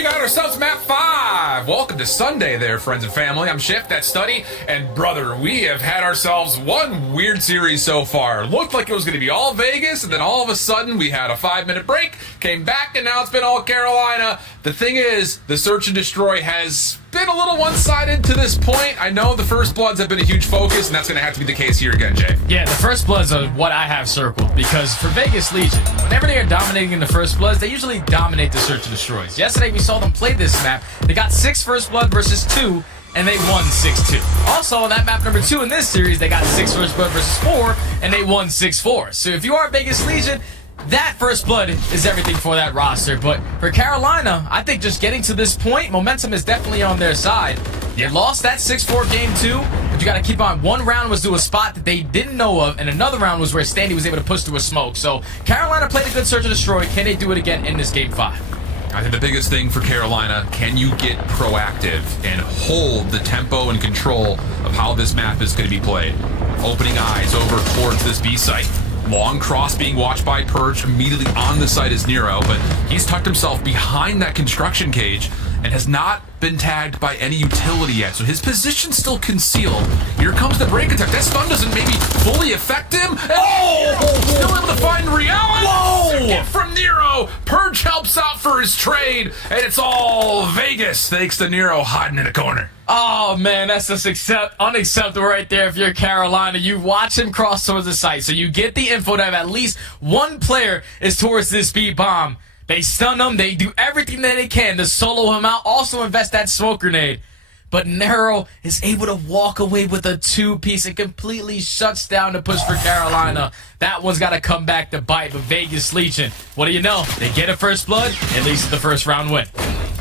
we got ourselves map 5. Welcome to Sunday there, friends and family. I'm Shift, that's Study, and brother, we have had ourselves one weird series so far. Looked like it was going to be all Vegas, and then all of a sudden we had a 5-minute break, came back, and now it's been all Carolina. The thing is, the Search and Destroy has been a little one-sided to this point. I know the First Bloods have been a huge focus, and that's going to have to be the case here again, Jay. Yeah, the First Bloods are what I have circled, because for Vegas Legion, whenever they are dominating in the First Bloods, they usually dominate the Search and Destroys. Yesterday, we saw them play this map. They got 6 First Blood versus 2, and they won 6-2. Also, on that map number 2 in this series, they got 6 First Blood versus 4, and they won 6-4. So if you are Vegas Legion, that First Blood is everything for that roster. But for Carolina, I think just getting to this point, momentum is definitely on their side. They lost that 6-4 game 2, but you got to keep on. One round was to a spot that they didn't know of, and another round was where Standy was able to push through a smoke. So Carolina played a good Search and Destroy. Can they do it again in this game 5? I think the biggest thing for Carolina, can you get proactive and hold the tempo and control of how this map is going to be played? Opening eyes over towards this B site. Long cross being watched by Purge. Immediately on the site is Nero, but he's tucked himself behind that construction cage and has not been tagged by any utility yet, so his position's still concealed. Here comes the break attack. That stun doesn't maybe fully affect him. Oh! Still able to find reality. Whoa! From Nero. Purge helps out for his trade, and it's all Vegas thanks to Nero hiding in a corner. Oh, man, that's just unacceptable right there if you're Carolina. You watch him cross towards the site, so you get the info that at least one player is towards this B bomb. They stun him. They do everything that they can to solo him out. Also invest that smoke grenade. But Nero is able to walk away with a 2-piece and completely shuts down the push for Carolina. That one's got to come back to bite. But Vegas Legion, what do you know? They get a First Blood, at least the first round win.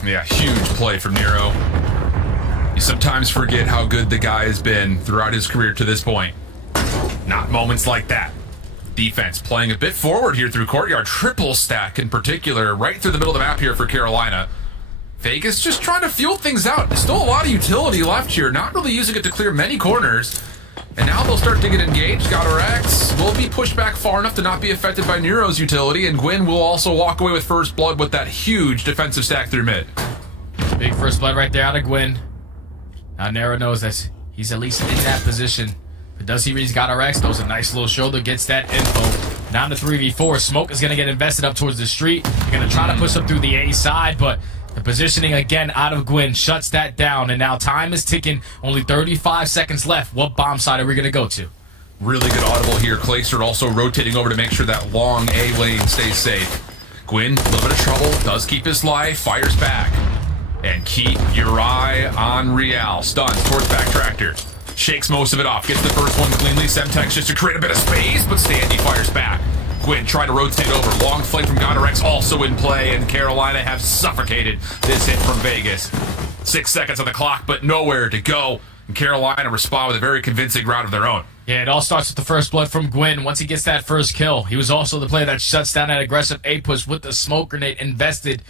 Yeah, huge play from Nero. You sometimes forget how good the guy has been throughout his career to this point. Not moments like that. Defense playing a bit forward here through Courtyard. Triple stack in particular, right through the middle of the map here for Carolina. Vegas just trying to fuel things out. There's still a lot of utility left here, not really using it to clear many corners. And now they'll start to get engaged. GODRX will be pushed back far enough to not be affected by Nero's utility, and Gwinn will also walk away with First Blood with that huge defensive stack through mid. Big First Blood right there out of Gwinn. Now Nero knows that he's at least in that position. But does he reach GODRX? Throws a nice little shoulder, gets that info. Down to 3v4. Smoke is going to get invested up towards the street. They're going to try to push up through the A side, but the positioning again out of Gwinn shuts that down. And now time is ticking. Only 35 seconds left. What bomb side are we going to go to? Really good audible here. Clayster also rotating over to make sure that long A lane stays safe. Gwinn, a little bit of trouble. Does keep his life. Fires back. And keep your eye on Real. Stuns towards Backtractor. Shakes most of it off. Gets the first one cleanly. Semtex just to create a bit of space, but Standy fires back. Gwinn trying to rotate over. Long flank from GODRX also in play, and Carolina have suffocated this hit from Vegas. 6 seconds on the clock, but nowhere to go. And Carolina respond with a very convincing round of their own. Yeah, it all starts with the First Blood from Gwinn. Once he gets that first kill, he was also the player that shuts down that aggressive A push with the smoke grenade invested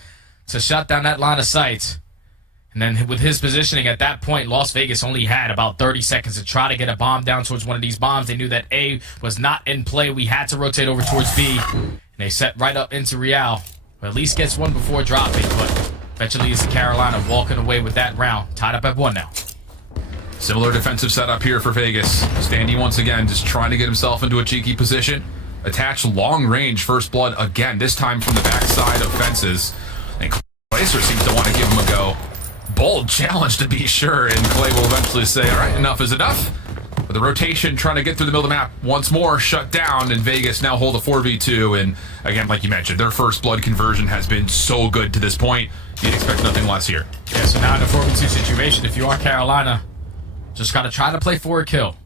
to shut down that line of sight. And then with his positioning at that point, Las Vegas only had about 30 seconds to try to get a bomb down towards one of these bombs. They knew that A was not in play. We had to rotate over towards B. And they set right up into Real. But at least gets one before dropping. But eventually it's Carolina walking away with that round. Tied up at 1 now. Similar defensive setup here for Vegas. Standy once again just trying to get himself into a cheeky position. Attach long range First Blood again, this time from the backside of fences. And Clayster seems to want to give him a go. Bold challenge to be sure, and Clay will eventually say, all right, enough is enough. But the rotation trying to get through the middle of the map once more shut down, and Vegas now hold a 4v2. And again, like you mentioned, their First Blood conversion has been so good to this point. You'd expect nothing less here. Yeah, so now in a 4v2 situation, if you are Carolina, just got to try to play for a kill.